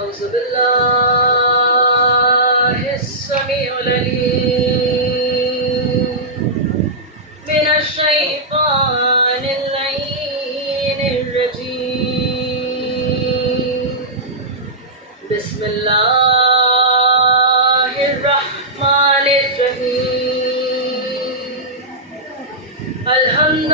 أعوذ بالله السميع العليم من الشيطان اللعين الرجيم. بسم الله الرحمن الرحيم. الحمد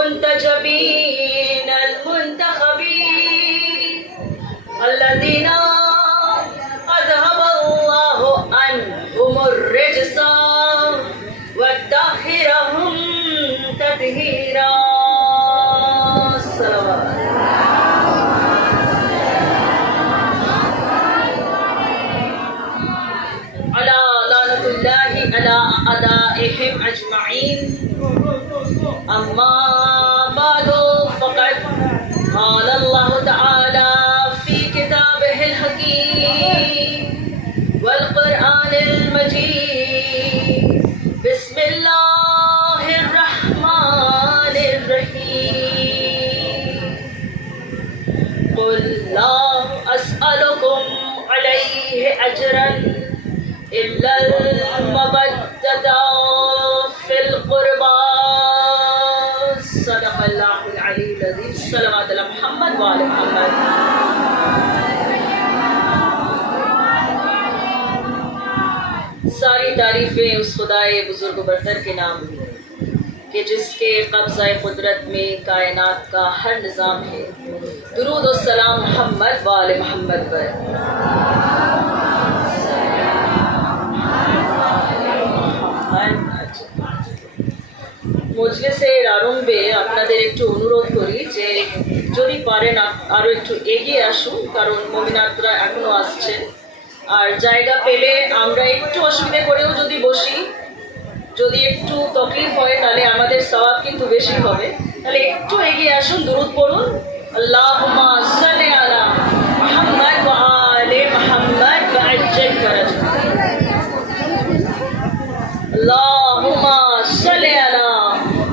المنتجبين المنتخبين الذين أذهب الله عنهم الرجس وطهرهم تطهيرا. على لعنة الله على أعدائهم أجمعين. أما بعد فقد قال الله تعالى في كتابه الحكيم والقرآن المجيد. بسم الله الرحمن الرحيم. قل لا أسألكم عليه أجرا إلا المودة في القربى. صدق اللہ العلی العظیم. صلوات علی محمد و آل محمد. ساری تعریفیں اس خدائے بزرگ و برتر کے نام کہ جس کے قبضہ قدرت میں کائنات کا ہر نظام ہے. درود و سلام محمد و آل محمد پر. মজলিসের আরম্ভে আপনাদের একটু অনুরোধ করি যে যদি পারেন আরও একটু এগিয়ে আসুন, কারণ মুমিনাতরা এখনও আসছেন। আর জায়গা পেলে আমরা একটু অসুবিধা করেও যদি বসি, যদি একটু তকলিফ হয় তাহলে আমাদের সওয়াব কিন্তু বেশি হবে। তাহলে একটু এগিয়ে আসুন, দুরূদ পড়ুন। আল্লাহুম্মা সাল্লি আলা মুহাম্মাদ ওয়া আলি মুহাম্মাদ ওয়া আজ্জিল ফারাজা। আল্লাহুম্মা সাল্লি আলা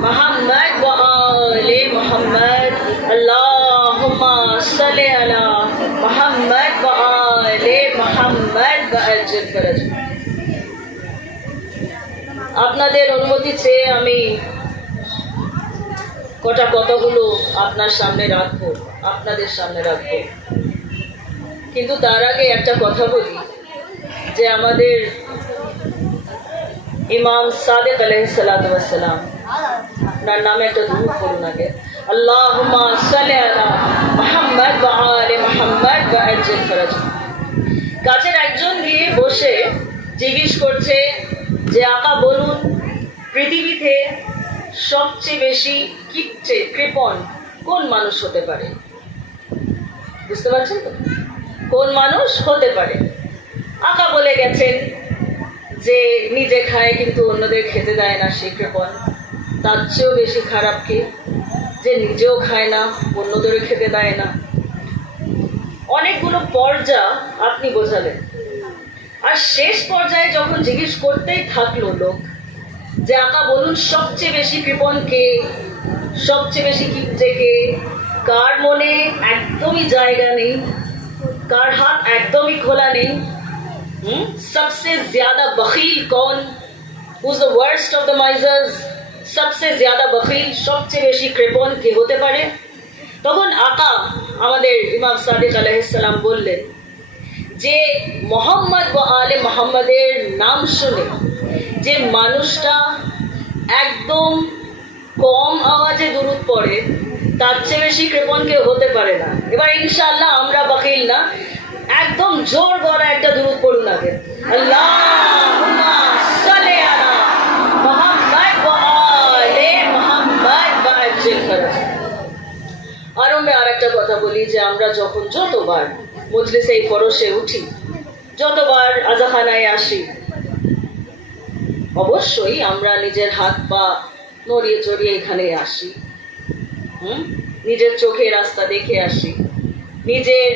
محمد و آل محمد. اللہم صلی علی محمد و آل محمد و عجل فرج. আপনাদের অনুমতি চেয়ে আমি কথাগুলো আপনার সামনে রাখবো, আপনাদের সামনে রাখবো। কিন্তু তার আগে একটা কথা বলি যে আমাদের ইমাম সাদিক আলাইহিস সালাতু ওয়াস সালাম, তার নামে একটা দুরূদ পড়ুন আগে। আল্লাহুম্মা সাল্লি আলা মুহাম্মাদ ওয়া আলি মুহাম্মাদ ওয়া আজ্জিল ফরাজাহ। কাছের একজন গিয়ে বসে জিজ্ঞেস করছে যে আকা বলুন, পৃথিবীতে সবচেয়ে বেশি কিপটে কৃপণ কোন মানুষ হতে পারে? বুঝতে পারছেন তো, কোন মানুষ হতে পারে? আকা বলে গেছেন যে নিজে খায় কিন্তু অন্যদের খেতে দেয় না, সে কৃপণ। তার চেয়েও বেশি খারাপ কি, যে নিজেও খায় না অন্যদেরও খেতে দেয় না। অনেকগুলো পর্যায় আপনি বোঝালেন, আর শেষ পর্যায়ে যখন জিজ্ঞেস করতেই থাকলো লোক যে আকা বলুন সবচেয়ে বেশি কৃপণ কে, সবচেয়ে বেশি কিপটে কে, কার মনে একদমই জায়গা নেই, কার হাত একদমই খোলা নেই, सबसे ज्यादा बखील कौन, who's the worst of the misers, सबसे ज्यादा बखील, সবচেয়ে বেশি কৃপণ কে হতে পারে? তখন আকা আমাদের ইমাম সাদিক আলাইহিস সালাম বললেন যে মোহাম্মদ ওয়া আলে মোহাম্মদের নাম শুনে যে মানুষটা একদম কম আওয়াজে দুরূদ পড়ে, তার চেয়ে বেশি কৃপণ কেউ হতে পারে না। এবার ইনশাআল্লাহ আমরা বখিল না, একদম জোর গলায় একটা দুরূদ পড়ুন আগে। আল্লাহুম্মা সাল্লি আলা মুহাম্মাদ ওয়া আলি মুহাম্মাদ ওয়া আজ্জিল ফরাজাহ। আরম্ভে আরেকটা কথা বলি যে আমরা যখন যতবার মজলিসে এই ফরশে উঠি, যতবার আজাখানায় আসি, অবশ্যই আমরা নিজের হাত পা নড়িয়ে চড়িয়ে এখানে আসি, নিজের চোখে রাস্তা দেখে আসি, নিজের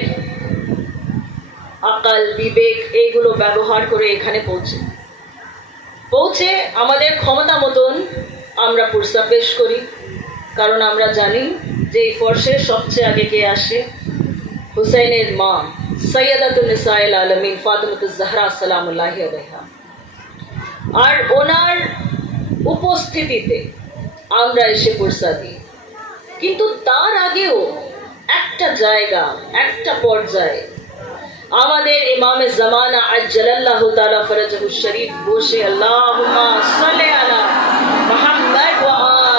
আকাল বিবেক এইগুলো ব্যবহার করে এখানে পৌঁছে আমাদের ক্ষমতা মতন আমরা পুরসা পেশ করি। কারণ আমরা জানি যে এই ফরশে সবচেয়ে আগে কে আসে? হুসাইনের মা সৈয়দাতুন নিসাইল আলামিন ফাতিমাতুজ জাহরা সালামুল্লাহি আলাইহা। আর ওনার উপস্থিতিতে আমরা এসে পুরসা দিই। কিন্তু তার আগেও একটা জায়গা, একটা পর্যায়ে আমাদের ইমামে জামানা আজ্জালাল্লাহু তাআলা ফরজাহুশ শরীফ বসে আল্লাহুম্মা সাল্লি আলা মুহাম্মাদ ওয়া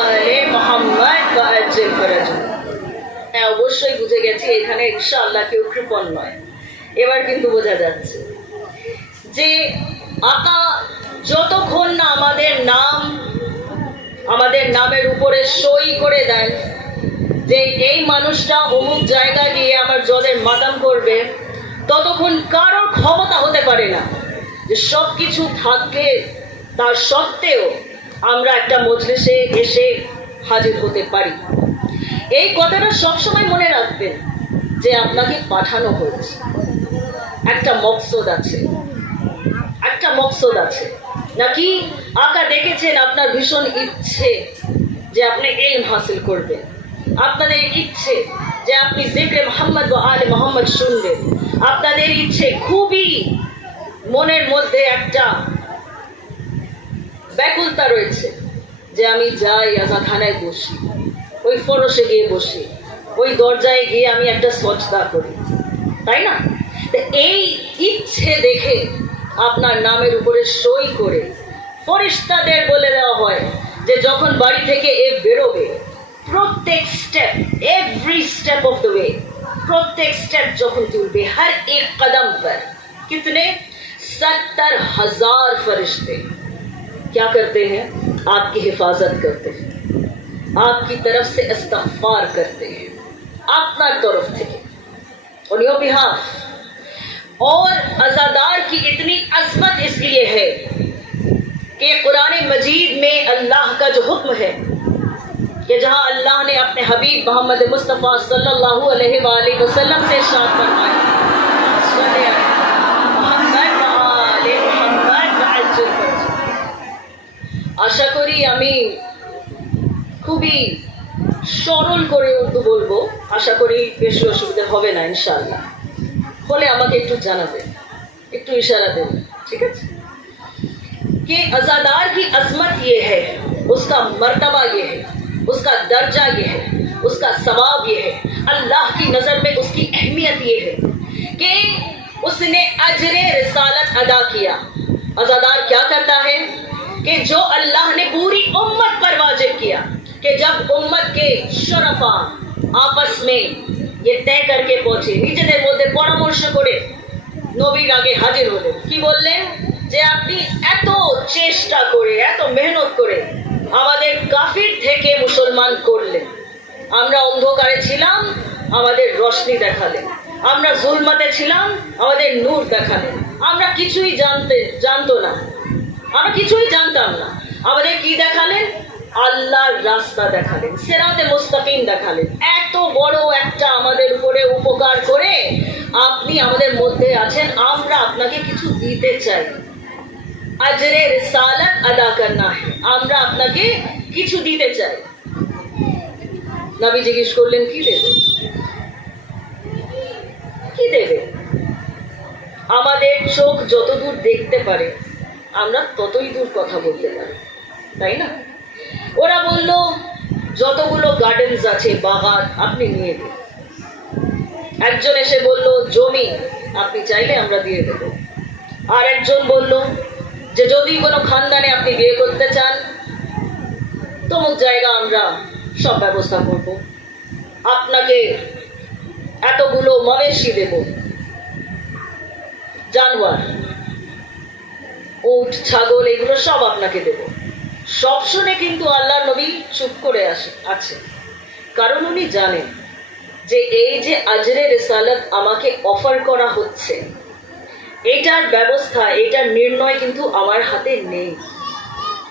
আলি মুহাম্মাদ ওয়া আজ্জিল ফরাজাহ। হ্যাঁ, অবশ্যই বুঝে গেছি এখানে ইনশাআল্লাহ কেউ কৃপণ নয়। এবার কিন্তু বোঝা যাচ্ছে যে আকা যতক্ষণ না আমাদের নামের উপরে সই করে দেন যে এই মানুষটা অমুক জায়গা গিয়ে আমার জলের মাদাম করবে, ততক্ষণ কারোর ক্ষমতা হতে পারে না যে সব কিছু থাকলে তার সত্ত্বেও আমরা একটা মজলিসে এসে হাজির হতে পারি। এই কথাটা সবসময় মনে রাখবেন যে আপনাকে পাঠানো হয়েছে, একটা মকসদ আছে, একটা মকসদ আছে। নাকি আকা দেখেছেন আপনার ভীষণ ইচ্ছে যে আপনি ইলম হাসিল করবেন, আপনাদের ইচ্ছে যে আপনি জিক্রে মুহাম্মদ ওয়া আলে মুহাম্মদ শুনবেন, আপনাদের ইচ্ছে খুবই মনের মধ্যে একটা ব্যাকুলতা রয়েছে যে আমি যাই আজাখানায় বসি, ওই ফরশে গিয়ে বসি, ওই দরজায় গিয়ে আমি একটা সজদা করি, তাই না? এই ইচ্ছে দেখে আপনার নামের উপরে সই করে ফেরেশতাদের বলে দেওয়া হয় যে যখন বাড়ি থেকে এ বেরোবে, প্রত্যেক step, every step of the way, প্রত্যেক স্টেপ যখন তুলবে, हर एक कदम पर कितने 70,000 फरिश्ते क्या करते हैं? आपकी हिफाजत करते हैं, आपकी तरफ से इस्तगफार करते हैं, আপনার তরফ থেকে, on your behalf। और अज़ादार की इतनी अज़मत इसलिए है कि कुरान मजीद में अल्लाह का जो हुक्म है कि जहाँ अल्लाह ने अपने हबीब मोहम्मद मुस्तफ़ा सल्लल्लाहु अलैहि वसल्लम से इरशाद फरमाया, আশা করি আমি খুবই সরল করে উর্দু বলবো, আশা করি বেশি অসুবিধা হবে না ইনশাআল্লাহ। হলে আমাকে একটু জানাবেন, একটু ইশারা দেবেন, ঠিক আছে? कि अज़ादार की अज़मत ये है, उसका मर्तबा ये है, उसका दर्जा ये है, उसका सवाब ये है, अल्लाह की नज़र में उसकी अहमियत ये है कि उसने अजरे रिसालत अदा किया। अज़ादार क्या करता है कि जो अल्लाह ने पूरी उम्मत पर वाजिब किया कि जब उम्मत के शरफा आपस में ये तय करके पहुंचे, নিজেদের মধ্যে পরামর্শ করে নবীর আগে হাজির হলেন, কি বললেন যে আপনি এত চেষ্টা করে এত মেহনত করে আমাদের কাফির থেকে মুসলমান করলেন, আমরা অন্ধকারে ছিলাম আমাদের রোশনি দেখালেন, আমরা জুলমাতে ছিলাম আমাদের নূর দেখালেন, আমরা কিছুই জানতো না, আমরা কিছুই জানতাম না, আমাদের কি দেখালেন? আল্লাহর রাস্তা দেখালেন, সিরাতে মুস্তাকিম দেখালেন। এত বড় একটা আমাদের উপরে উপকার করে আপনি আমাদের মধ্যে আছেন, আমরা আপনাকে কিছু দিতে চাই। আজরে রিসালাত আদা করনা है, আমরা আপনাকে কিছু দিতে চাই। নবী জিজ্ঞেস করলেন কি দেবে, কি দেবে? আমাদের চোখ যতদূর দেখতে পারে আমরা ততই দূর কথা বলতে পারি, তাই না? ওরা বলল যতগুলো গার্ডেন্স আছে বাগান আপনি নিয়ে দিন। একজন এসে বলল জমি আপনি চাইলে আমরা দিয়ে দেব। আর একজন বলল যে যদি কোনো খানদানে আপনি বিয়ে করতে চান তমুক জায়গা আমরা সব ব্যবস্থা করব, আপনাকে এতগুলো মবেশি দেব, জানোয়ার উট ছাগল এগুলো সব আপনাকে দেব। সব শুনে কিন্তু আল্লাহ নবী চুপ করে আছে, কারণ উনি জানেন যে এই যে আজরে রিসালাত আমাকে অফার করা হচ্ছে এটার ব্যবস্থা, এটার নির্ণয় কিন্তু আমার হাতে নেই।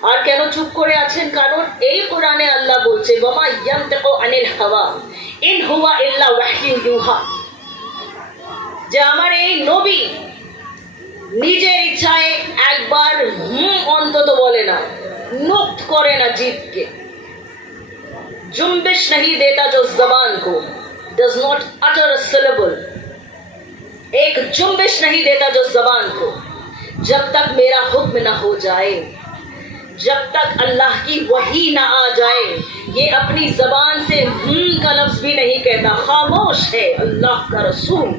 আর কেন চুপ করে আছেন? কারণ এই কোরআনে আল্লাহ বলছে ওয়ামা ইয়ানতিকু আনিল হাওয়া ইন হুয়া ইল্লা ওয়াহয়ুন ইউহা, যে আমার এই নবী নিজের ইচ্ছায় একবার অন্তত বলে না, নুক্ত করে না জিভকে, जुम्बिश नहीं देता जो जबान को, does not utter a syllable, एक जुम्बिश नहीं देता जो जबान को, जब तक मेरा हुक्म ना हो जाए, जब तक अल्लाह की वही ना आ जाए, ये अपनी जबान से का लफ्ज भी नहीं कहता, खामोश है अल्लाह का रसूल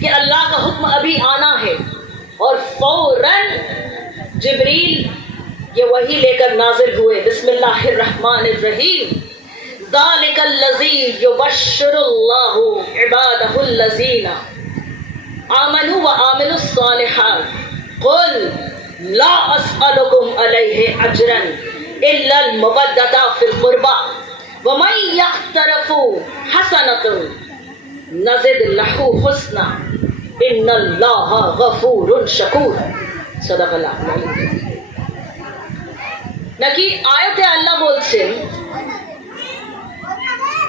कि अल्लाह का हुक्म अभी आना है। और फौरन जिब्रील ये वही लेकर नाजिल हुए, बिस्मिल्लाहिर्रहमानिर्रहीम, ज़ालिकल्लज़ी युबश्शिरुल्लाहु इबादहुल्लज़ीना आमनू व आमिलुस्सालिहात क़ुल ला अस्अलुकुम अलैहि अजरन इल्लल मुबद्दता फिल क़ुरबा व मन यक़्तरफु हसनतन नज़िद लहु हुस्ना इन्नल्लाहा गफूरुन शकूर। सदाकल्लाह। নাকি আয়াতে আল্লাহ বলছেন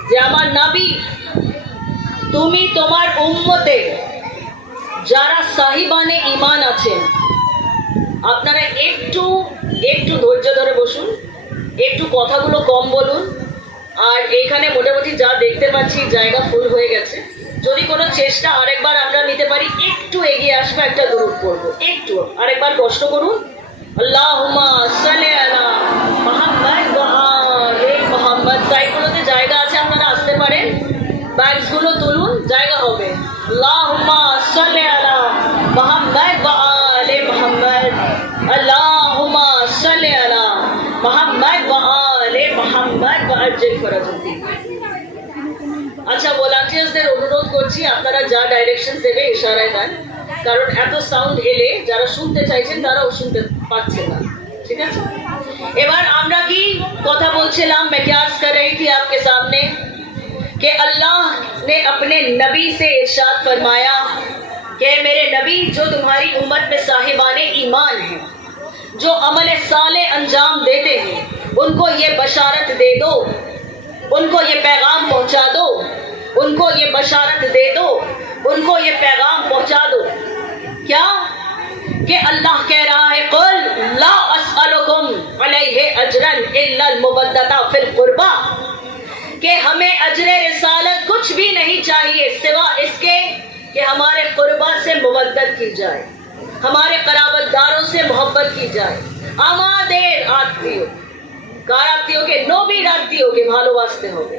যে আমার নবী তুমি তোমার উম্মতে যারা সাহিবানে ঈমান আছেন আপনারা একটু একটু ধৈর্য ধরে বসুন, একটু কথাগুলো কম বলুন। আর এখানে মোটামুটি যা দেখতে পাচ্ছি জায়গা ফুল হয়ে গেছে, যদি কোনো চেষ্টা আরেকবার আমরা নিতে পারি, একটু এগিয়ে আসবো, একটা দরুদ পড়বো, একটু আরেকবার কষ্ট করুন। আল্লাহুম্মা সাল্লি আলা মুহাম্মাদ ওয়া আলি মুহাম্মাদ। সাইডগুলোতে জায়গা আছে, আপনারা আসতে পারেন, ব্যাগসগুলো তুলুন, জায়গা হবে। আল্লাহুম্মা সাল্লি আলা মুহাম্মাদ ওয়া আলি মুহাম্মাদ, আল্লাহুম্মা সাল্লি আলা মুহাম্মাদ ওয়া আলি মুহাম্মাদ ওয়া আজ্জিল ফরাজুদ্দিন। আচ্ছা, ভলান্টিয়ার্সদের অনুরোধ করছি আপনারা যা ডাইরেকশন দেবে ইশারায় দেন, কারণ এত সাউন্ড এলে যারা শুনতে চাইছেন তারাও শুনতে পাচ্ছেন না, ঠিক আছে? এবার আমরা কি কথা বলছিলাম, मैं क्या अर्ज कर रही थी आपके सामने कि अल्लाह ने अपने नबी से इरशाद फरमाया कि मेरे नबी जो तुम्हारी उम्मत में साहिबाने ईमान हैं, जो अमल साले अंजाम देते हैं, उनको ये बशारत दे दो, उनको ये पैगाम पहुंचा दो, उनको ये बशारत दे दो, उनको ये पैगाम पहुंचा दो। क्या कि अल्लाह कह रहा है कुल ला अस्अलुकुम अलैहि अजरन इल्लल मुबद्दता फिल कुर्बा, कि हमें अजरे रिसालत कुछ भी नहीं चाहिए सिवा इसके कि हमारे कुर्बा से मुबद्दत की जाए, हमारे कराबतदारों से मोहब्बत की जाए, আমাদের আত্মীয়, কার আত্মীয়কে? নবীর আত্মীয়কে ভালোবাসতে হবে।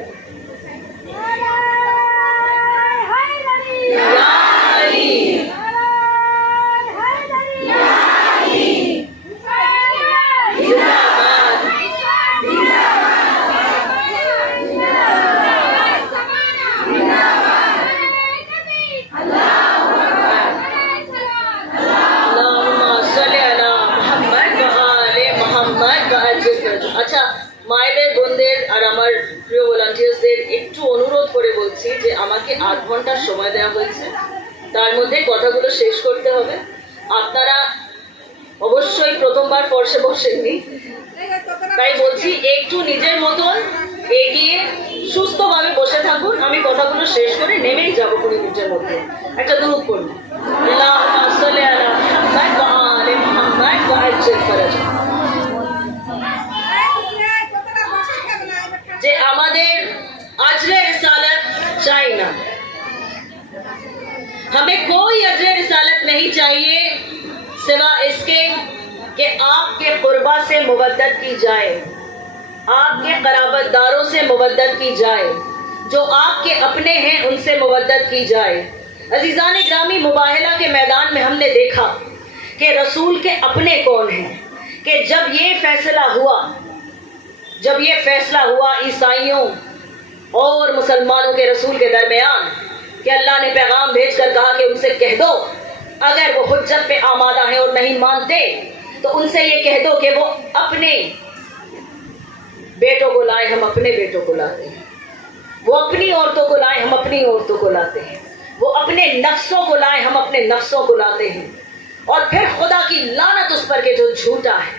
ইয়া আলী আমাকে 8 ঘন্টার সময় দেওয়া হয়েছে, তার মধ্যে কথাগুলো শেষ করতে হবে। আপনারা অবশ্যই প্রথমবার ফর্সে বসেননি, তাই বলছি একটু নিজের মতন এগিয়ে সুস্থভাবে বসে থাকুন। আমি কথাগুলো শেষ করে নেমেই যাবো 20 মিনিটের মধ্যে। একটা দুরূদ পড়ুন, আল্লাহুম্মা সাল্লি আলা মুহাম্মাদ ওয়া আলি মুহাম্মাদ ওয়া আজ্জিল ফারাজ। যে আমাদের अजरे रिसालत चाहिए ना, हमें कोई अजरे रिसालत नहीं चाहिए सिवा इसके कि आपके कुर्बा से मुवद्दत की जाए, आपके कराबतदारों से मुवद्दत की जाए, जो आपके अपने हैं उनसे मुवद्दत की जाए। अजीज़ान ग्रामी, मुबाहला के मैदान में हमने देखा कि रसूल के अपने कौन हैं, कि जब ये फैसला हुआ ईसाइयों और मुसलमानों के रसूल के दरमियान कि अल्लाह ने पैगाम भेजकर कहा कि उनसे कह दो अगर वो हुज्जत पे आमादा हैं और नहीं मानते तो उनसे ये कह दो कि वो अपने बेटों को लाए, हम अपने बेटों को लाते हैं। वो अपनी औरतों को लाए, हम अपनी औरतों को लाते हैं। वो अपने नफ्सों को लाए, हम अपने नफ्सों को लाते हैं। और फिर खुदा की लानत उस पर के जो झूठा है,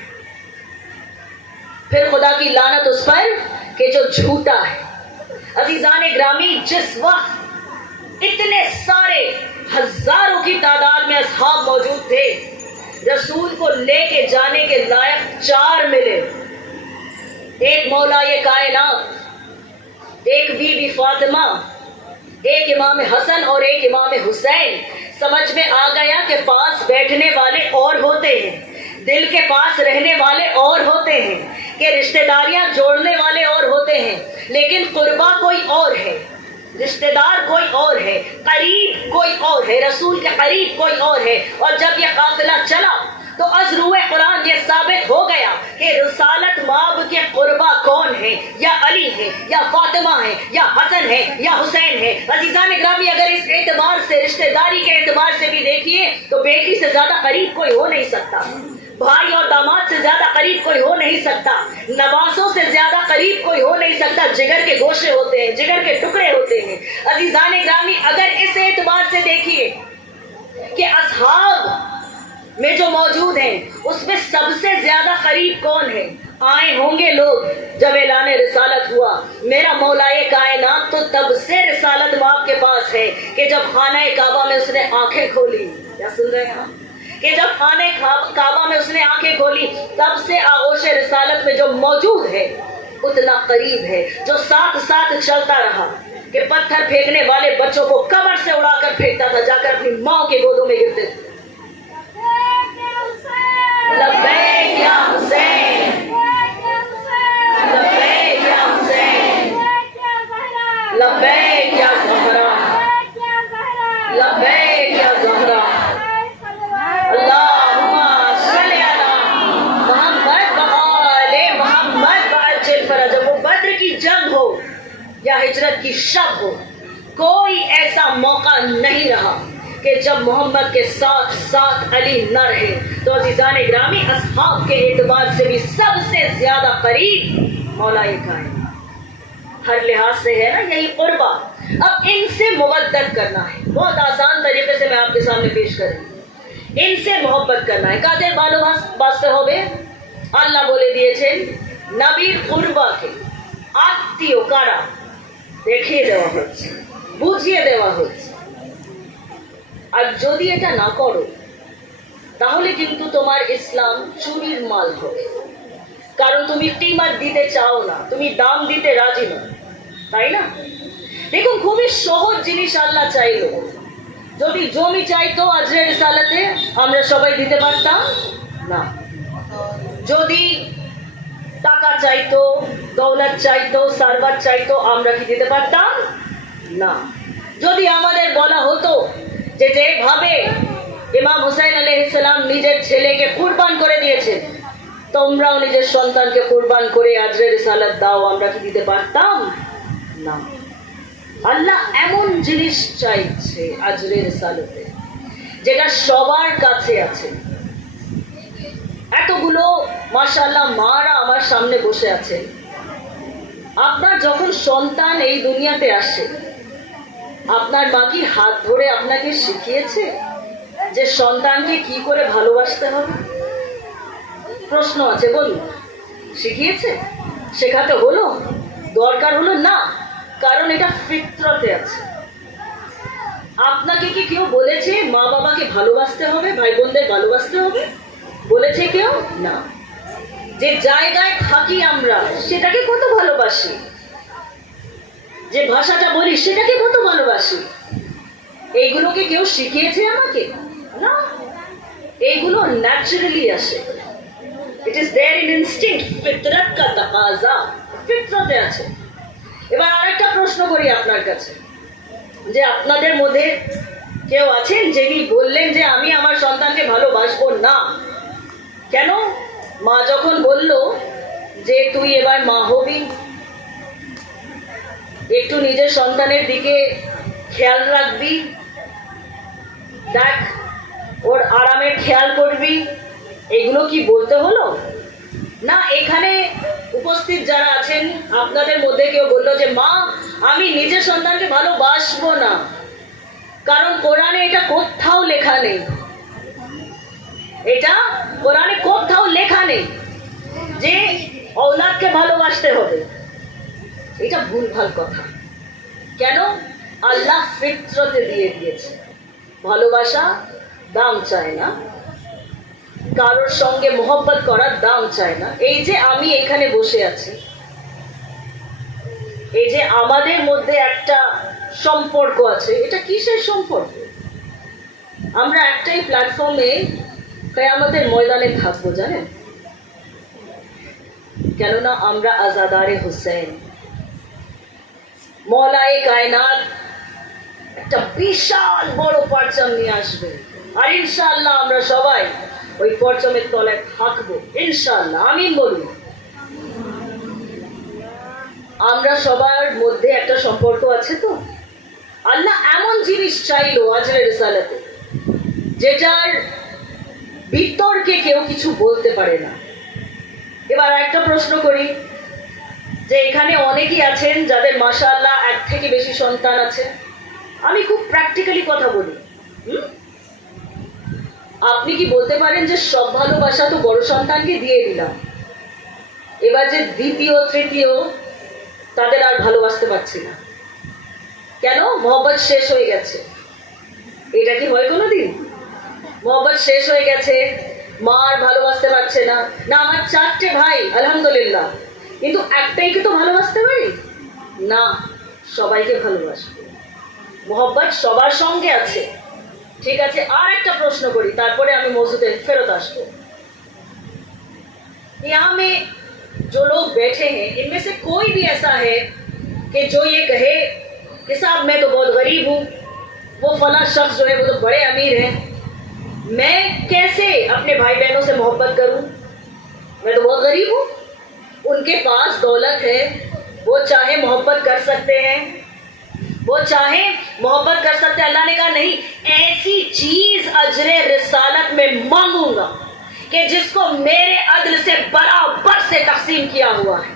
फिर खुदा की लानत उस पर के जो झूठा है। अजीजान ग्रामी, जिस वक्त इतने सारे हजारों की तादाद में असहाब मौजूद थे, रसूल को लेके जाने के लायक 4 मिले, एक मौला ये कायनात, एक बीबी फातिमा, एक इमाम हसन और एक इमाम हुसैन। समझ में आ गया कि पास बैठने वाले और होते हैं, दिल के पास रहने वाले और होते हैं, कि रिश्तेदारियां जोड़ने वाले और होते हैं, लेकिन कुर्बा कोई और है, रिश्तेदार कोई और है, करीब कोई और है, रसूल के करीब कोई और है। और जब ये काफिला चला तो अज़रूए कुरान ये साबित हो गया कि रिसालत माब के कुर्बा कौन है, या अली है, या फातिमा है, या हसन है, या हुसैन है। अजीज़ान ग्रामी, अगर इस एतबार से, रिश्तेदारी के एतबार से भी देखिए तो बेटी से ज्यादा करीब कोई हो नहीं सकता, भाई और दामाद से ज्यादा करीब कोई हो नहीं सकता, नवासों से ज्यादा करीब कोई हो नहीं सकता। जिगर के गोशे होते हैं, जिगर के टुकड़े होते हैं। अजीजान ग्रामी, अगर इस एतबार से देखिए कि असहाब में जो मौजूद हैं उसमें सबसे ज्यादा करीब कौन है, आए होंगे लोग जब ऐलान रिसालत हुआ। मेरा मौलाए कायनात तो तब से रिसालत माप के पास है कि जब खाना काबा में उसने आंखें खोली, क्या सुन रहे हैं आप, कि जब खाने काबा में उसने आंखें खोली, तब से आगोश रिसालत में जो मौजूद है उतना करीब है, जो साथ साथ चलता रहा कि पत्थर फेंकने वाले बच्चों को कब्र से उड़ाकर फेंकता था, जाकर अपनी माँ के गोदों में गिरते थे। लब्बैक या हुसैन, लब्बैक या हुसैन, लब्बैक या ज़हरा, लब्बैक या ज़हरा। अल्लाहुम्मा सल्ली अला मुहम्मद व आले मुहम्मद व अज्जिल फरज। वो बद्र की जंग हो या हिजरत की शब हो, कोई ऐसा मौका नहीं रहा कि जब मोहम्मद के साथ साथ अली न रहे। तो अजीजान ग्रामी, असहाब के एतबार से भी सबसे ज्यादा करीब मौलाए कायनात हर लिहाज से है ना, यही कुर्बा। अब इनसे मुवद्दत करना है, बहुत आसान तरीके से मैं आपके सामने पेश करूँ। इनसे मोहब्बत करना है। काদের ভালোবাসতে হবে? আল্লাহ বলে দিয়েছেন নবীর কুরবাকে আত্মীয় কারা দেখিয়ে দেওয়া হচ্ছে, বুঝিয়ে দেওয়া হচ্ছে। আর যদি এটা না করো তাহলে কিন্তু তোমার ইসলাম চুরির মাল হবে, কারণ তুমি টিমার দিতে চাও না, তুমি দাম দিতে রাজি নও, তাই না? দেখুন, খুবই সহজ জিনিস আল্লাহ চাইলো। যদি জমি চাইতো আজরে রিসালাতে আমরা সবাই দিতে পারতাম না, যদি টাকা চাইতো, দৌলত চাইতো, সারওয়াত চাইতো, আমরা কি দিতে পারতাম না। যদি আমাদের বলা হতো যে যেভাবে ইমাম হুসাইন আলাইহিস সালাম নিজের ছেলেকে কুরবান করে দিয়েছে, তোমরাও নিজের সন্তানকে কুরবান করে আজরে রিসালাত দাও, আমরা কি দিতে পারতাম না। আল্লাহ এমন জিনিস চাইছে আজরে রিসালাতে যেটা সবার কাছে আছে। এতগুলো মাশাআল্লাহ মারা আমার সামনে বসে আছে। আপনার যখন সন্তান এই দুনিয়াতে আসে আপনার মা কি হাত ধরে আপনাকে শিখিয়েছে যে সন্তানকে কি করে ভালোবাসতে হবে? প্রশ্ন আছে, বলুন, শিখিয়েছে? শেখাতে হলো? দরকার হলো না, কারণ এটা ফিতরতে আছে। আপনাকে কি কেউ বলেছে মা বাবাকে ভালোবাসতে হবে, ভাই বোনদের ভালোবাসতে হবে? বলেছে কেউ? না। যে জায়গায় থাকি আমরা সেটাকে কত ভালোবাসি, যে ভাষাটা বলি সেটাকে কত ভালোবাসি। এইগুলোকে কেউ শিখিয়েছে আমাকে? না, এইগুলো ন্যাচারালি আসে। It is there in instinct, ফিতরত কা তাকাজা, ফিতরতে আছে। এবার আরেকটা প্রশ্ন করি আপনার কাছে, যে আপনাদের মধ্যে কেউ আছেন যিনি বললেন যে আমি আমার সন্তানকে ভালোবাসবো না? কেন? মা যখন বলল যে তুই এবার মা হবি, একটু নিজের সন্তানের দিকে খেয়াল রাখবি, দেখ ওর আরামের খেয়াল করবি, এগুলো কি বলতে হলো? না, এখানে উপস্থিত যারা আছেন আপনাদের মধ্যে কেউ বললো যে মা আমি নিজের সন্তানকে ভালোবাসবো না, কারণ কোরআনে এটা কোথাও লেখা নেই। এটা কোরআনে কোথাও লেখা নেই যে ঔলাদকে ভালোবাসতে হবে। এটা ভুলভাল কথা। কেন? আল্লাহ ফিতরতে দিয়ে দিয়েছে, ভালোবাসা দাম চায় না, কারোর সঙ্গে মোহব্বত করার দাম চায় না। এই যে আমি এখানে বসে আছি, এই যে আমাদের মধ্যে একটা সম্পর্ক আছে, এটা কিসের সম্পর্ক? আমরা একটাই প্ল্যাটফর্মে কিয়ামতের ময়দানে থাকবো, জানেন? কেননা আমরা আজাদারে হুসেন। মওলায়ে কায়নাত একটা বিশাল বড় পরচম নিয়ে আসবে, আর ইনশাআল্লাহ আমরা সবাই ওই পরচমের তলায় থাকবো, ইনশাআল্লাহ। আমিন বলুন। আমরা সবার মধ্যে একটা সম্পর্ক আছে তো। আল্লাহ এমন জিনিস চাইলো আজরে রিসালাতে, যেটার বিতর্কে কেউ কিছু বলতে পারে না। এবার একটা প্রশ্ন করি, যে এখানে অনেকেই আছেন যাদের মাশাআল্লাহ এক থেকে বেশি সন্তান আছে। আমি খুব প্র্যাকটিক্যালি কথা বলি। আপনি কি বলতে পারেন যে সব ভালোবাসা তো বড় সন্তানকে দিয়ে দিলাম, এবার যে দ্বিতীয় তৃতীয় তাদের আর ভালোবাসতে পারছি না? কেন? মোহব্বত শেষ হয়ে গেছে। এটা কি হয় কোনোদিন? মোহব্বত শেষ হয়ে গেছে, মা আর ভালোবাসতে পারছে না। না, আমার 4টে ভাই আলহামদুলিল্লাহ, কিন্তু একটাইকে তো ভালোবাসতে পারি না। সবাইকে ভালোবাসবো, মোহব্বত সবার সঙ্গে আছে। ঠিক আছে, আর একটা প্রশ্ন করি, তারপরে আমি মৌজুদে ফেরত আসবো। यहाँ में जो लोग बैठे हैं, इनमें से कोई भी ऐसा है कि जो ये कहे कि साहब मैं तो बहुत गरीब हूँ, वो फला शख्स जो है वो तो बड़े अमीर हैं, मैं कैसे अपने भाई बहनों से मोहब्बत करूँ? मैं तो बहुत गरीब हूँ। उनके पास दौलत है, वो चाहे मोहब्बत कर सकते हैं, वो चाहे मोहब्बत कर सकते हैं। अल्लाह ने कहा नहीं, ऐसी चीज अजरे रिसालत में मांगूंगा कि जिसको मेरे अदल से बराबर से तकसीम किया हुआ है,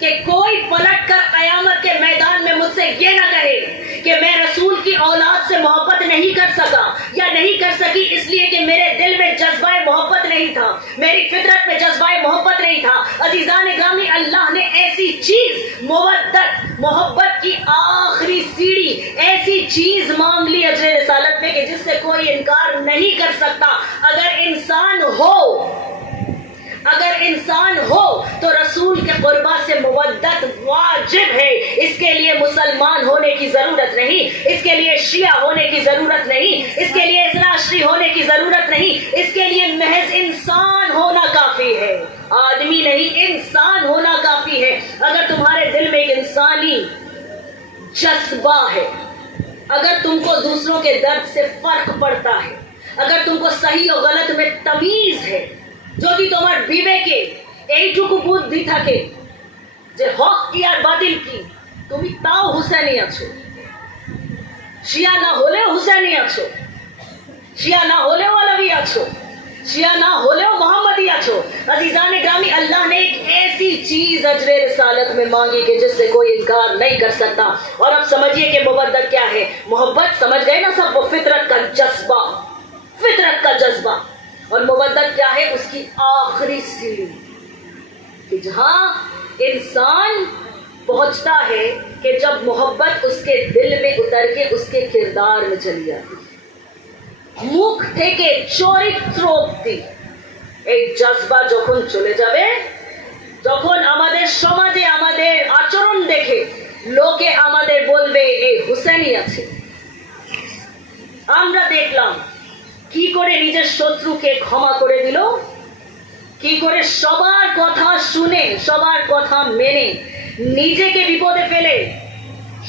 कि कोई पलट कर कयामत के मैदान में मुझसे ये ना कहे कि मैं रसूल की औलाद से मोहब्बत नहीं कर सका या नहीं कर सकी इसलिए कि मेरे दिल में जज्बा मोहब्बत नहीं था, मेरी फितरत में जज्बा मोहब्बत नहीं था। अजीजान ग्रामी, अल्लाह ने ऐसी चीज मोहब्बत, मोहब्बत की आखिरी सीढ़ी, ऐसी चीज मांग ली अजरे रिसालत में कि जिससे कोई इनकार नहीं कर सकता। अगर इंसान हो तो रसूल के कुर्बा से मुवद्दत वाजिब है। इसके लिए मुसलमान होने की जरूरत नहीं, इसके लिए शिया होने की जरूरत नहीं, इसके लिए इसराश्री होने की जरूरत नहीं, इसके लिए महज इंसान होना काफी है। आदमी नहीं, इंसान होना काफी है। अगर तुम्हारे दिल में एक इंसानी जज्बा है, अगर तुमको दूसरों के दर्द से फर्क पड़ता है, अगर तुमको सही और गलत में तमीज है, যদি তোমার বিবেকে এইটুকু বুদ্ধি থাকে যে হক কি আর বাতিল কি, তুমি তাও হুসেনি আছো। শিয়া না হলেও হুসেনি আছো, শিয়া না হলেও আলাবি আছো, শিয়া না হলেও মোহাম্মদ दिया छो। अजीजान ग्रामी, अल्लाह ने एक ऐसी चीज अजरे रिसालत में मांगी कि जिससे कोई इनकार नहीं कर सकता। और अब समझिए कि मोहब्बत क्या है। मोहब्बत समझ गए ना सब, वो फितरत का जज्बा, फितरत का जज्बा। और मोहब्बत क्या है? उसकी आखिरी सीढ़ी कि जहां इंसान पहुंचता है कि जब मोहब्बत उसके दिल में उतर के उसके किरदार में चली जाती है। মুখ থেকে চরিত্র অবধি এই জজবা যখন চলে যাবে, যখন আমাদের সমাজে আমাদের আচরণ দেখে লোকে আমাদের বলবে এই হুসেনই আছে। আমরা দেখলাম কি করে নিজের শত্রুকে ক্ষমা করে দিল, কি করে সবার কথা শুনে সবার কথা মেনে নিজেকে বিপদে ফেলে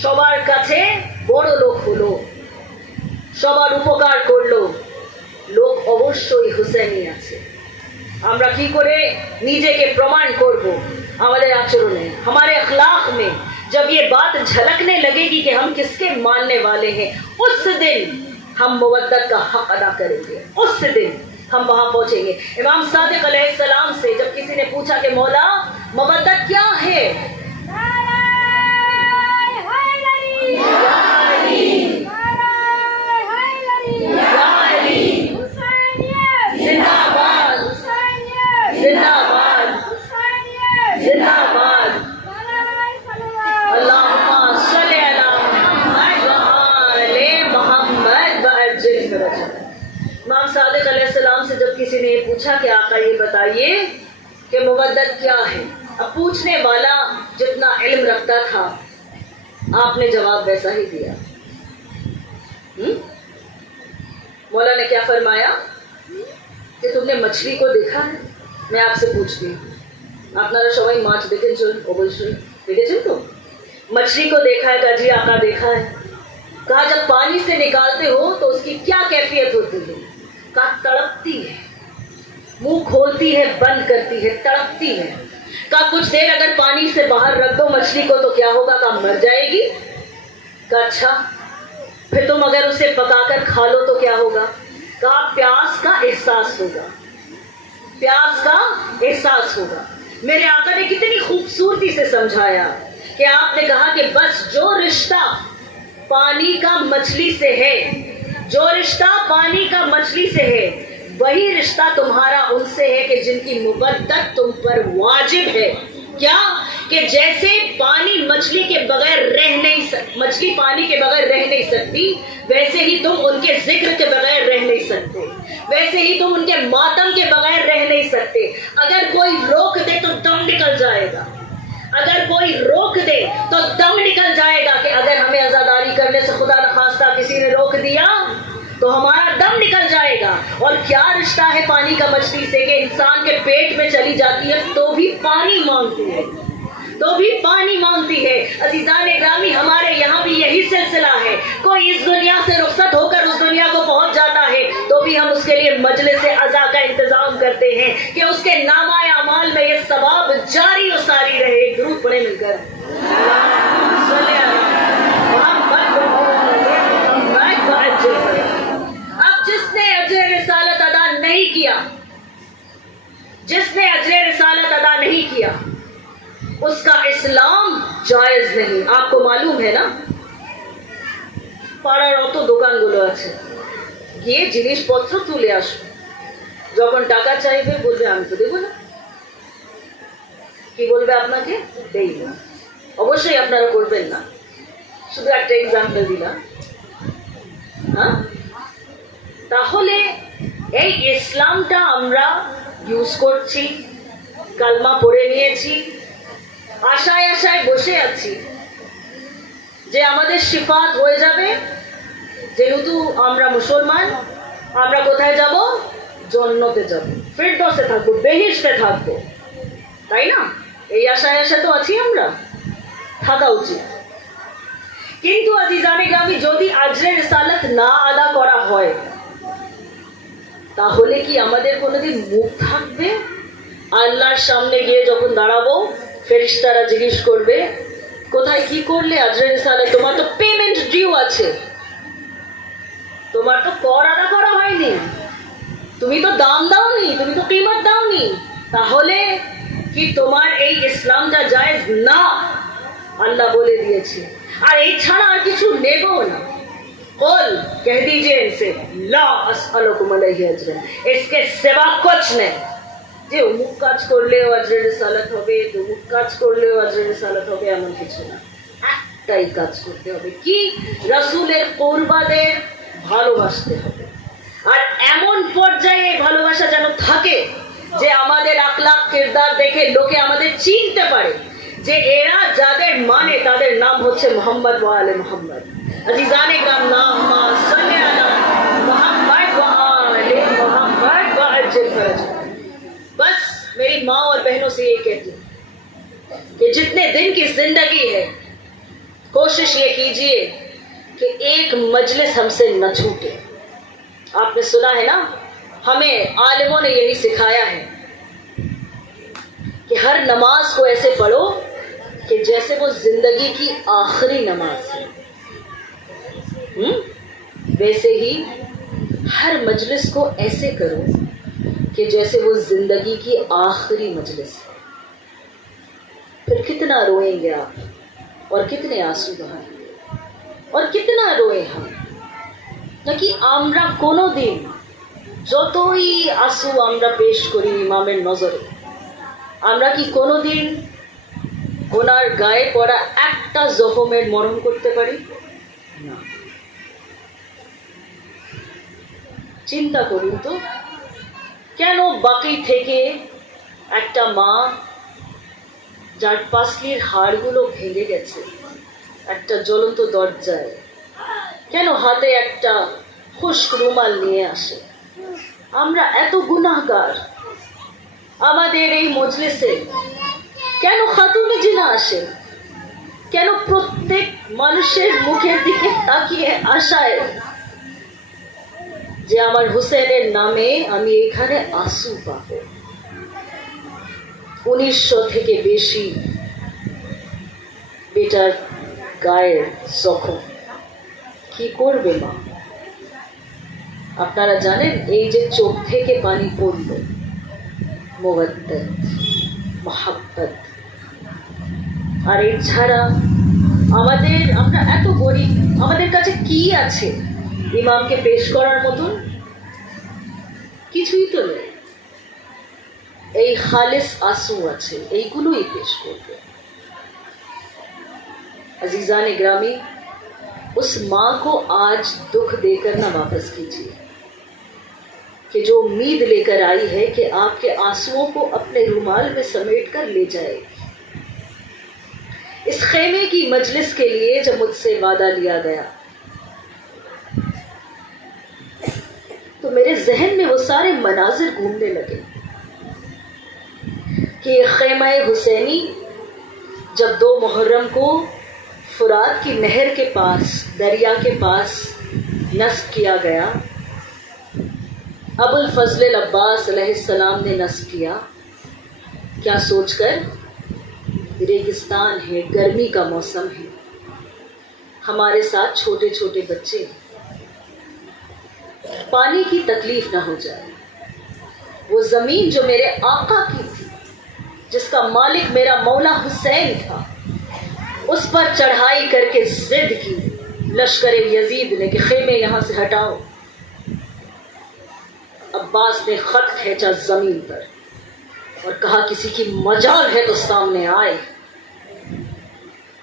সবার কাছে বড় লোক হলো, সবার উপকার করলো। লোক অবশ্যই হুসেনই আছে। আমরা কি করে নিজেকে প্রমাণ করব? हमारे आचरण में, हमारे अखलाक में जब ये बात झलकने लगेगी कि हम किसके मानने वाले हैं, उस दिन हम मुवद्दत का हक अदा करेंगे, उस दिन हम वहां पहुंचेंगे। इमाम सादिक अलैहिस्सलाम से जब किसी ने पूछा कि मौला मुवद्दत क्या है, से जब किसी ने पूछा कि आका ये बताइए कि मुवद्दत क्या है, अब पूछने वाला जितना इल्म रखता था आपने जवाब वैसा ही दिया। मौला ने क्या फरमाया कि तुमने मछली को देखा है? मैं आपसे पूछती हूँ, আপনারা সবাই মাছ দেখেছেন? অবশ্যই দেখেছেন তো। मछली को देखा है? कहा जी आका देखा है। कहा जब पानी से निकालते हो तो उसकी क्या कैफियत होती है? कहा तड़पती है, मुंह खोलती है, बंद करती है, तड़पती है। कहा कुछ देर अगर पानी से बाहर रख दो मछली को तो क्या होगा? कहा मर जाएगी। कहा अच्छा, फिर तुम अगर उसे पकाकर खा लो तो क्या होगा? कहा प्यास का एहसास होगा, प्यास का एहसास होगा। मेरे आका ने कितनी खूबसूरती से समझाया कि आपने कहा कि बस जो रिश्ता पानी का मछली से है, जो रिश्ता पानी का मछली से है, वही रिश्ता तुम्हारा उनसे है कि जिनकी मुवद्दत तुम पर वाजिब है। क्या? कि जैसे पानी मछली के बगैर रह नहीं मछली पानी के बगैर रह नहीं सकती, वैसे ही तुम उनके जिक्र के बगैर रह नहीं सकते, वैसे ही तुम उनके मातम के बगैर रह नहीं सकते। अगर कोई रोक दे तो दम निकल जाएगा, अगर कोई रोक दे तो दम निकल जाएगा कि अगर हमें आजादारी करने से खुदा न खास्ता किसी ने रोक दिया तो हमारा दम निकल जाएगा। और क्या रिश्ता है पानी का मछली से कि इंसान के पेट में चली जाती है तो भी पानी मांगती है, तो भी पानी मांगती है। अजीजान ग्रामी, हमारे यहाँ भी यही सिलसिला है। कोई इस दुनिया से रुखसत होकर उस दुनिया को पहुंच जाता है तो भी हम उसके लिए मजलिस अज़ा का इंतजाम करते हैं कि उसके नामाए अमाल में ये सवाब जारी और सारी रहे। दुरूद पढ़े मिलकर। अब जिसने अजर रिसालत अदा नहीं किया, जिसने अजर रिसालत अदा नहीं किया, उसका इस्लाम जायज नहीं। आपको मालूम है ना, পাড়ার অত দোকানগুলো আছে, গিয়ে জিনিসপত্র তুলে আসো, যখন টাকা চাইবে বলবে আমি তো দেবো না। কি বলবে? আপনাকে দেই না। অবশ্যই আপনারা করবেন না, শুধু একটা এক্সাম্পল দিলাম। হ্যাঁ, তাহলে এই ইসলামটা আমরা ইউজ করছি, কালমা পড়ে নিয়েছি, আশায় আশায় বসে আছি যে আমাদের শিফাত হয়ে যাবে, যেহেতু আমরা মুসলমান, আমরা কোথায় যাব? জান্নাতে যাব, ফিরদৌসে থাকবো, বেহেশতে থাকবো, তাই না? এই আশায় আশায় তো আছি, আমরা থাকা উচিত। কিন্তু আজিজানে গ্রামী, যদি আজরে রিসালাত না আদা করা হয় তাহলে কি আমাদের কোনোদিন মুখ থাকবে? আল্লাহর সামনে গিয়ে যখন দাঁড়াবো, ফেরেশতারা জিজ্ঞেস করবে কোথায় কি করলে আজরে রিসালাত? তোমার তো পেমেন্ট ডিউ আছে, তোমার তো কর আদা করা হয়নি, তুমি তো দাম দাওনি, তুমি তো কিমত দাওনি। তাহলে কি তোমার এই ইসলামটা জায়েজ না? আল্লাহ বলে দিয়েছে। আর এই ছাড়া আর কিছু নেবো না। قل کہہ دیجئے ان سے لا اسألکم علیہ اجرا, इसके सिवा कुछ नहीं। যে অমুক কাজ করলেও আজরের রিসালাত হবে, তমুক কাজ করলেও আজরের রিসালাত হবে, এমন কিছু না। একটাই কাজ করতে হবে, কি? রাসূলের কুরবাদের ভালোবাসতে হবে। আর এমন পর্যায়ে ভালোবাসা যেন থাকে যে আমাদের আখলাক কিরদার দেখে লোকে আমাদের চিনতে পারে যে এরা যাদের মানে তাদের নাম হচ্ছে মোহাম্মদ ওয়া আলে মোহাম্মদ। আজিজানে গ্রাম নাম সাল্লি আলা মোহাম্মদ ওয়া আলে মোহাম্মদ ওয়া আজ্জিল ফরজ। बस मेरी माँ और बहनों से ये कहती हूँ कि जितने दिन की जिंदगी है कोशिश ये कीजिए कि एक मजलिस हमसे न छूटे। आपने सुना है ना, हमें आलिमों ने यही सिखाया है कि हर नमाज को ऐसे पढ़ो कि जैसे वो जिंदगी की आखिरी नमाज है। वैसे ही हर मजलिस को ऐसे करो कि जैसे वो जिंदगी की आखिरी मजलिस है। फिर कितना रोएंगे आप और कितने आंसू बहाएंगे और कितना रोए हम, নাকি আমরা কোনোদিন যতই আঁসু আমরা পেশ করি ইমামের নজরে, আমরা কি কোনোদিন ওনার গায়ে পড়া একটা জখমের মরহম করতে পারি না? চিন্তা করুন তো, কেন বাকি থেকে একটা মা যার পাসলির হাড়গুলো ভেঙে গেছে একটা জ্বলন্ত দরজায়, কেন হাতে একটা খুশক রুমাল নিয়ে আসে? আমরা এত গুনাহগার, আমাদের এই মজলিসে কেন খাতুনে জিনা আসে? কেন প্রত্যেক মানুষের মুখের দিকে তাকিয়ে আশায় যে আমার হুসেনের নামে আমি এখানে আঁসু পাবো? 1900 থেকে বেশি বেটার গায়ের জখম, কি করবে মা? আপনারা জানেন এই যে চোখ থেকে পানি পড়ল, মোহাব্বত মোহাব্বত। আর এছাড়া আমরা এত গরিব, আমাদের কাছে কি আছে ইমামকে পেশ করার মতন? কিছুই তো নেই। এই খালিস आंसू আছে, এইগুলোই পেশ করবে। अजीज़ान ग्रामी, उस माँ को आज दुख देकर ना वापस कीजिए कि जो उम्मीद लेकर आई है कि आपके आंसुओं को अपने रुमाल में समेट कर ले जाए। इस खेमे की मजलिस के लिए जब मुझसे वादा लिया गया तो मेरे जहन में वो सारे मनाजिर घूमने लगे कि खेमा हुसैनी जब 2 मुहर्रम को फुरात की नहर के पास, दरिया के पास नस्ब किया गया, अबुल फजल अब्बास अलैहिस्सलाम ने नस्ब किया। क्या सोचकर? रेगिस्तान है, गर्मी का मौसम है, हमारे साथ छोटे छोटे बच्चे, पानी की तकलीफ ना हो जाए। वो ज़मीन जो मेरे आका की थी, जिसका मालिक मेरा मौला हुसैन था, उस पर चढ़ाई करके जिद की लश्कर यजीद ने कि खेमे यहाँ से हटाओ। अब्बास ने खत खींचा जमीन पर और कहा किसी की मजाल है तो सामने आए।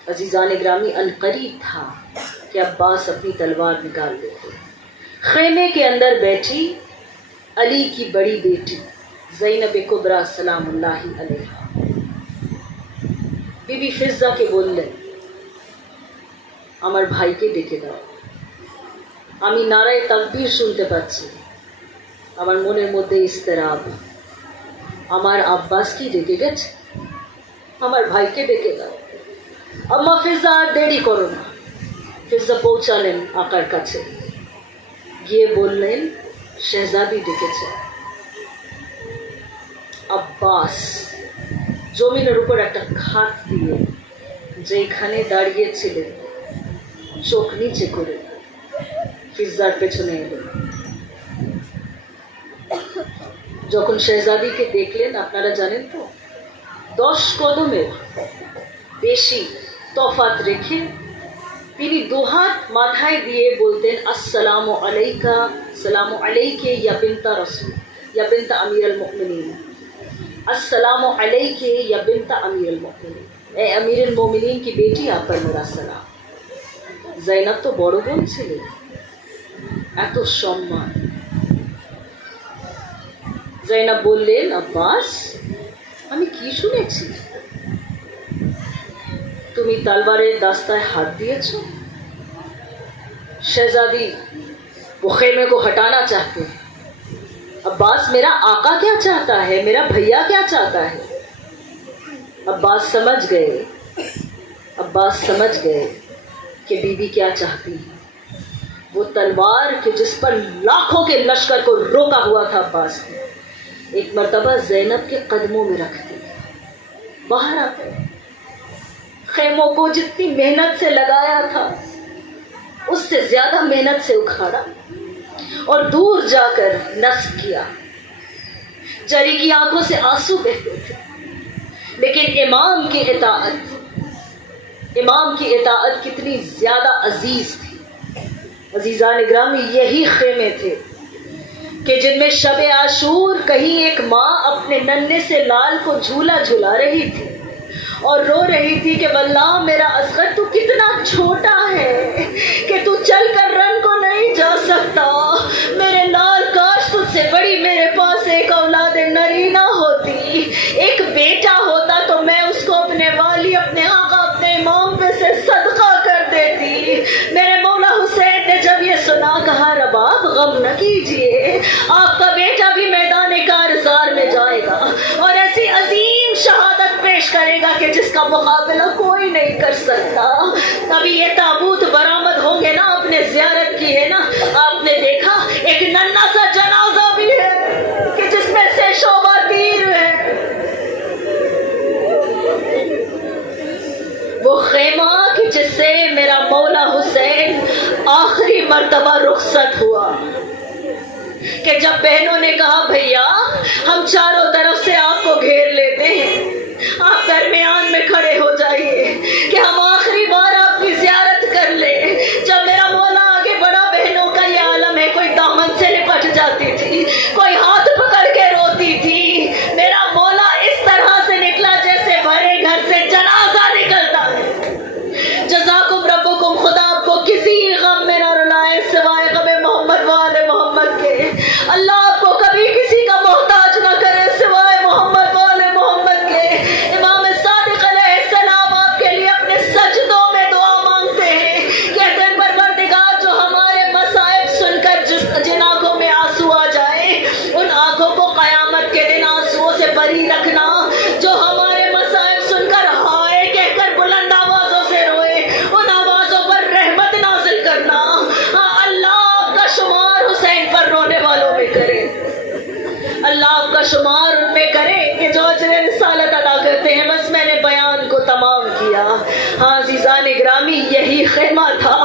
अजीज़ान ग्रामी, अनकरीब था कि अब्बास अपनी तलवार निकाल देते। खेमे के अंदर बैठी अली की बड़ी बेटी ज़ैनब कुबरा सलामुल्लाहि अलैहा বিবি ফিজ্জাকে বললেন, আমার ভাইকে ডেকে দাও। আমি নারায়ে তাকবীর শুনতে পাচ্ছি, আমার মনের মধ্যে ইস্তেরাব। আমার আব্বাস কি ডেকে গেছে? আমার ভাইকে ডেকে দাও। আম্মা ফিজ্জা, আর দেরি করো না। ফিজ্জা পৌঁছালেন আকার কাছে, গিয়ে বললেন শেহজাদি ডেকেছে। আব্বাস জমিনের উপর একটা খাট দিয়ে যেখানে দাঁড়িয়েছিলেন চোখ নিচে করে ফিজ্জার পেছনে এলেন। যখন শেহজাদিকে দেখলেন, আপনারা জানেন তো 10 কদমের বেশি তফাত রেখে তিনি দুহাত মাথায় দিয়ে বলতেন, আসসালামু আলাইকা, সালামু আলাইকে ইয়া বিনতা রাসূল, ইয়া বিনতা আমিরুল মুমিনিন, अस्सलामु अलैके या बिन्ता अमीरुल मोमिनीन, ए अमीरुल मोमिनीन की बेटी, आप पर मेरा सलाम। জৈনব তো বড় বোন ছিলেন, এত সম্মান। জৈনব বললেন, আব্বাস, আমি কি শুনেছি, তুমি তলবারের দাস্তায় হাত দিয়েছ। शहजादी वो खेमे को हटाना चाहते हैं। अब्बास, मेरा आका क्या चाहता है, मेरा भैया क्या चाहता है। अब्बास समझ गए कि बीबी क्या चाहती है। वो तलवार के जिस पर लाखों के लश्कर को रोका हुआ था अब्बास ने, एक मर्तबा ज़ैनब के कदमों में रख दी। बाहर आ गए, खेमों को जितनी मेहनत से लगाया था उससे ज्यादा मेहनत से उखाड़ा और दूर जाकर नस्ब किया। जरी की आंखों से आंसू बहते थे, लेकिन इमाम की इताअत कितनी ज्यादा अजीज थी। अजीजान ग्रामी, यही खेमे थे कि जिनमें शब आशूर कहीं एक माँ अपने नन्हे से लाल को झूला झुला रही थी और रो रही थी कि वल्लाह मेरा असगर, तू कितना छोटा है कि तू चल कर रन को नहीं जा सकता। मेरे लाल, काश तुझसे बड़ी मेरे पास एक औलाद नरीना होती, एक बेटा होता तो मैं उसको अपने वाली, अपने आका, अपने इमाम पे से सदका कर देती। मेरे मौला हुसैन ने जब ये सुना, कहा, रबाब गम न कीजिए, आपका बेटा भी मैदान कारज़ार में जाएगा और ऐसी अजीम शहादत पेश करेगा कि जिसका मुकाबला कोई नहीं कर सकता। तभी ये ताबूत बरामद होंगे ना, आपने ज़ियारत की है ना, आपने देखा एक नन्हा सा जनाजा भी है कि जिसमें से शोभा तीर है। वो खेमा कि जिससे मेरा मौला हुसैन आखिरी मर्तबा रुखसत हुआ, कि जब बहनों ने कहा, भैया हम चारों तरफ से आपको घेर लेते हैं, आप दरमियान में खड़े हो जाइए कि हम आखिरी बार आपकी ज़ियारत कर ले। जब मेरा मौला आगे बढ़ा, बहनों का ये आलम है, कोई दामन से लिपट जाती थी, कोई हाथ पकड़ के रोती थी। मेरा मौला इस तरह से निकला जैसे भरे घर से जनाजा निकलता है। जज़ाकुम रब्बुकुम, खुदा आपको किसी गम में न रुलाए सिवाय गम मोहम्मद वाले मोहम्मद के। अल्लाह आपको कभी किसी का मोहताज न करे सिवाय मोहम्मद वाले मोहम्मद के। इमाम सादिक अलैहिस्सलाम आपके लिए अपने सजदों में दुआ मांगते हैं, कहते हैं, परवरदिगार, जो हमारे मसाइब सुनकर जिन आंखों में आंसू आ जाए, उन आंखों को कयामत के दिन आंसुओं से बरी रखना। जो हमारे मसाइब सुनकर हाय कहकर बुलंद आवाजों से रोए, उन आवाजों पर रहमत नाजिल करना। हाँ, अल्लाह आपका शुमार हुसैन पर रोने वालों में करे, अल्लाह आपका शुमार उनमें करे कि जो अजर रिसालत अदा करते हैं। बस मैंने बयान को तमाम किया। हाँ अज़ीज़ान ग्रामी, यही खेमा था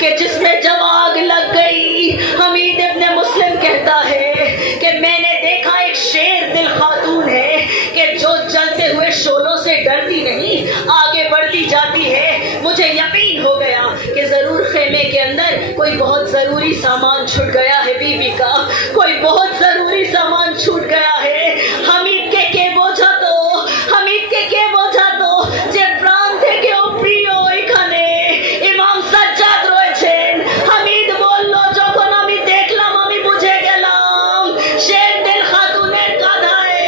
कि जिसमें जब आग लग गई, हमीद इब्न मुस्लिम कहता है कि मैंने देखा एक शेर दिल खातून है कि जो जलते हुए शोलों से डरती नहीं, आगे बढ़ती जाती है। मुझे यकीन हो गया कि जरूर खेमे के अंदर कोई बहुत जरूरी सामान छूट गया है, बीबी का कोई बहुत जरूरी सामान छूट गया है। हमीद के बोझा तो, हमीद के बोझा तो যে প্রাণ থেকে প্রিয় এখানে ইমাম সাজ্জাদ রয়েছেন। হামিদ বলল, যখন আমি দেখলাম আমি বুঝে গেলাম শের দিল খাতুনের কাঁধায়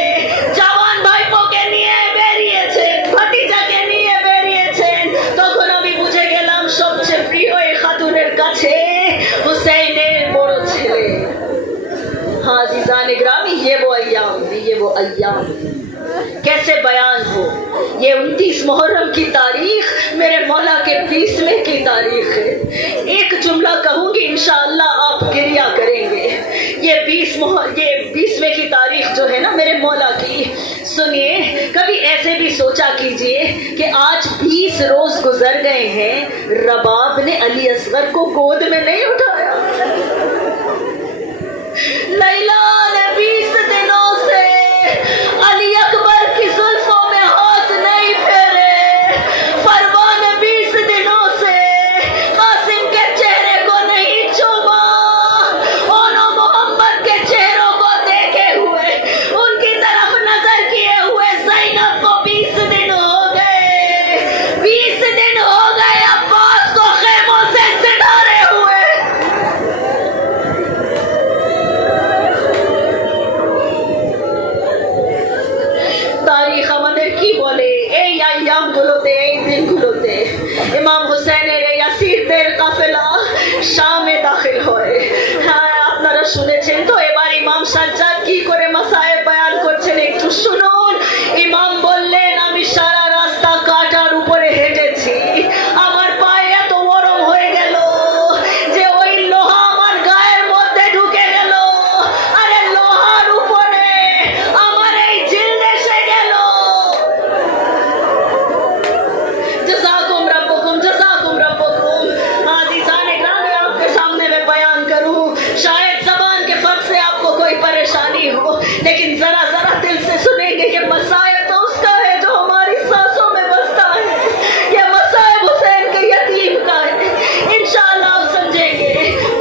জওয়ান ভাইপোকে নিয়ে বেরিয়েছেন, ভাতিজাকে নিয়ে বেরিয়েছেন। তখন আমি বুঝে গেলাম সবচেয়ে প্রিয় এই খাতুনের কাছে হুসैনের বড় ছেলে। हाँ अज़ीज़ान ग्रामी, ये वो अय्याम कैसे बयान हो। ये 29 मुहर्रम की तारीख मेरे मौला के 20वें की तारीख है। एक जुमला कहूँगी, इंशाअल्लाह आप गिरिया करेंगे। ये 20वें की तारीख जो है ना मेरे मौला की, सुनिए, कभी ऐसे भी सोचा कीजिए कि आज 20 रोज गुजर गए हैं, रबाब ने अली असगर को गोद में नहीं उठाया। लैला ने 20 दिनों শুনুন, ইমাম বললেন, আমি সারা রাস্তা কাটার উপরে হেঁটেছি, আমার পায়ে এত গরম হয়ে গেল যে ওই লোহা আমার গায়ের মধ্যে ঢুকে গেল। আরে লোহার উপরে আমার এই জিলদ এসে গেল। जज़ाकुम रब्बुकुम, जज़ाकुम रब्बुकुम। आज़ीज़ान इकराम, मैं आपके सामने में बयान करूं, शायद ज़बान के फर्क से आपको कोई परेशानी हो, लेकिन ज़रा ज़रा दिल से सुनेंगे। ये मसायब तो उसका है जो हमारी सांसों में बसता है, ये मसायब हुसैन के यतीम का है। इंशाअल्लाह आप समझेंगे।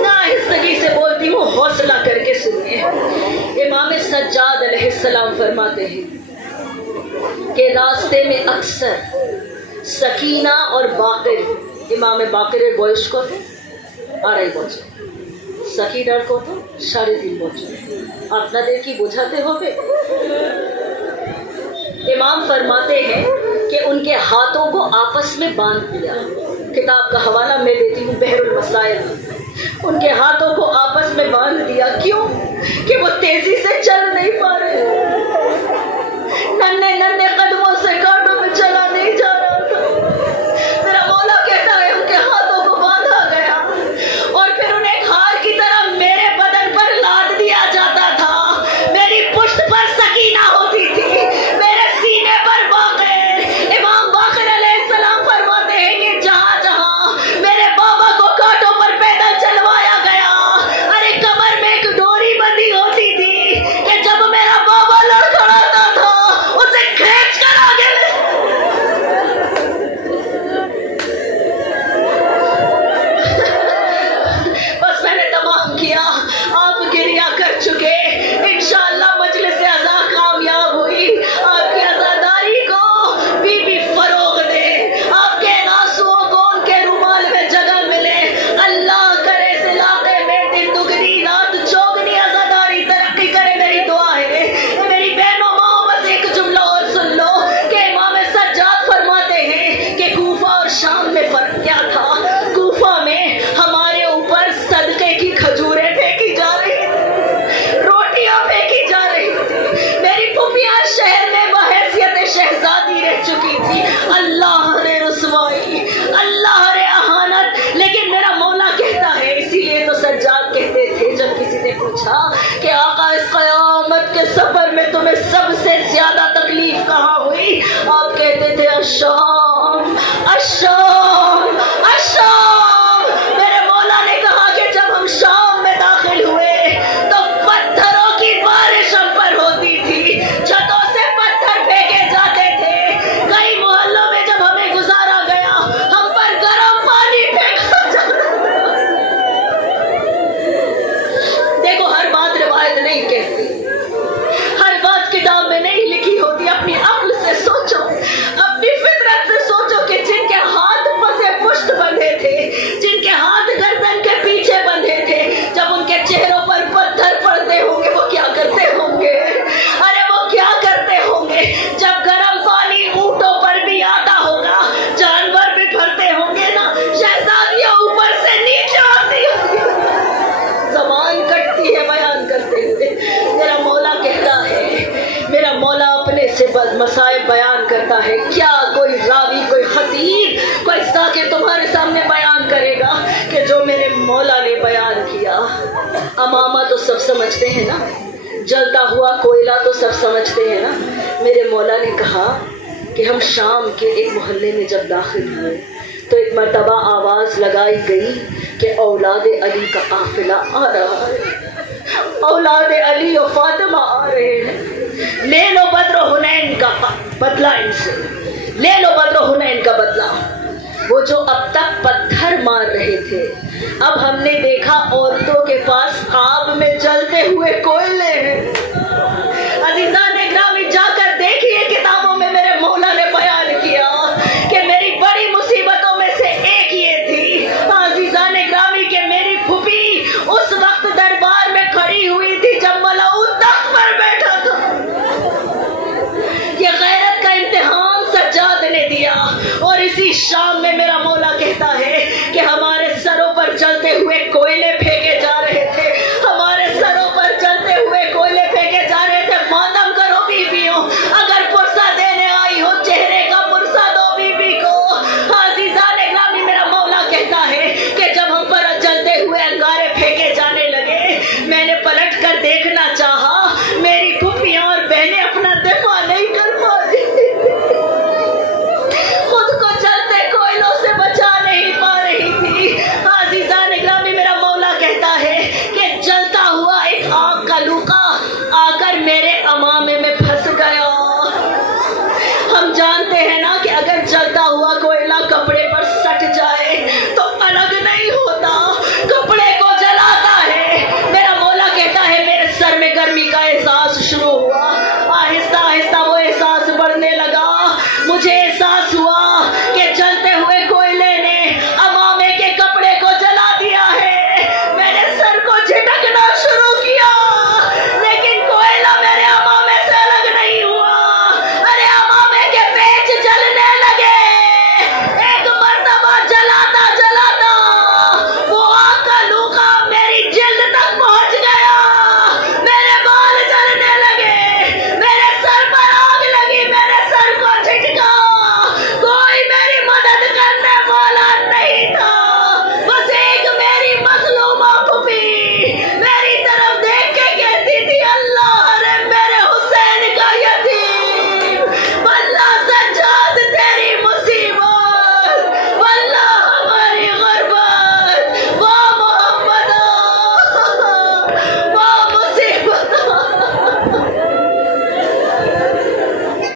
ना आहिस्तगी से बोलती हूँ, हौसला करके सुनिए। इमाम सज्जाद अलैहिस्सलाम फरमाते हैं कि रास्ते में अक्सर सकीना और बाकिर, इमाम बाकिরের বয়স কত? 2.5 বছর। सकीनार কত? 3.5 বছর। আপনাদের কি বোঝাতে হবে? इमाम फरमाते हैं कि उनके हाथों को आपस में बांध दिया। किताब का हवाला मैं देती हूँ, बहरुल मसाइल। उनके हाथों को आपस में बांध दिया। क्यों? कि वो तेजी से चल नहीं पा रहे, नन्हे नन्हे कदमों से कांटों में चला नहीं जा रहा था। मेरा मौला कहता है उनके हाथों को बांधा गया और फिर उन्हें एक हार की तरह मेरे बदन पर लाद दिया जाता था। मेरी पुश्त पर सकीना होती थी, मेरे सीने पर बाकिर। इमाम बाकिर अलैहिस्सलाम फरमाते हैं कि जहाँ जहाँ मेरे बाबा को कांटों पर पैदल चलवाया गया, अरे कमर में एक डोरी बंधी होती थी कि जब मेरा बाबा लड़खड़ाता था उसे खींच कर आगे ले। बस मैंने तमाम किया, आप गिरिया कर चुके। इंशाअल्लाह मजलिस अज़ा कामयाब हुई। आपकी अज़ादारी को बीबी फरोग दे, आपके आंसुओं को उनके रुमाल में जगह मिले। अल्लाह करे इस इलाके में दिन दुगनी रात चौगनी अज़ादारी तरक्की करे, मेरी दुआ है। मेरी बहनों माओ, बस एक जुमला और सुन लो कि इमाम सज्जाद फरमाते हैं कि कूफा और शाम में फर्क क्या था। कूफा में हमारे ऊपर सदके की खजूरें फेंकी जा रही थी, रोटियां फेंकी जा रही थी। मेरी फुफिया शहर में बहैसियत शहजादी रह चुकी थी। अल्लाह रे रुसवाई, अल्लाह रे अहानत। लेकिन मेरा मौला कहता है, इसीलिए तो सज्जाद कहते थे जब किसी ने पूछा कि आका इस क़यामत के सफर में तुम्हें सबसे ज्यादा तकलीफ कहाँ हुई, आप कहते थे अश्शाम, अश्शाम, अश्शाम। मेरे मौला ने कहा कि जब हम शाम में दाखिल हुए तो पत्थरों की बारिश हम पर होती थी, छतों से पत्थर फेंके जाते थे। कई मोहल्लों में जब हमें गुजारा गया, हम पर गर्म पानी फेंका जाता। देखो, हर बात रिवायत नहीं कहती, हर बात किताब में नहीं लिखी होती। अपनी अक्ल से सोचो, अपनी फितरत से सोचो कि जिनके हाथ पसे पुश्त बंधे थे, जिनके हाथ गर्दन के पीछे बंधे थे, जब उनके चेहरों पर पत्थर पड़ते होंगे वो क्या करते होंगे? अरे वो क्या करते होंगे? जब गर्म पानी ऊंटों पर भी आता होगा, जानवर भी भरते होंगे ना, शहजादियां ऊपर से नीचे आती होंगी। ज़बान कटती है बयान करते हुए। मेरा मौला कहता है, मेरा मौला अपने से मसाइब बयान करता है। क्या कोई रावी, कोई खतीब, कोई साके तुम्हारे सामने बयान करेगा कि जो मेरे मौला ने बयान किया? अमामा तो सब समझते हैं ना, जलता हुआ कोयला तो सब समझते हैं ना। मेरे मौला ने कहा कि हम शाम के एक मोहल्ले में जब दाखिल हुए तो एक मर्तबा आवाज़ लगाई गई कि औलाद अली का काफिला आ रहा है, औलाद अली और फातिमा आ रहे हैं। ले लो बद्र हुनैन का बदला, इनसे ले लो बद्र हुनैन का बदला। वो जो अब तक पत्थर मार रहे थे, अब हमने देखा औरतों के पास आग में जलते हुए कोयले हैं। अजीज़ान इकरामी, जाकर देखिए किताबों में मेरे मौला ने बयान किया कि मेरी बड़ी मुसीबतों में से एक ये थी। अजीज़ान इकरामी, के मेरी फूफी उस वक्त दरबार में खड़ी हुई थी जब मलाऊन तख्त पर बैठा था। ये गैरत का इम्तिहान सज्जाद ने दिया। और इसी शाम में मेरा मौला कहता है कि हमारे सरों पर जलते हुए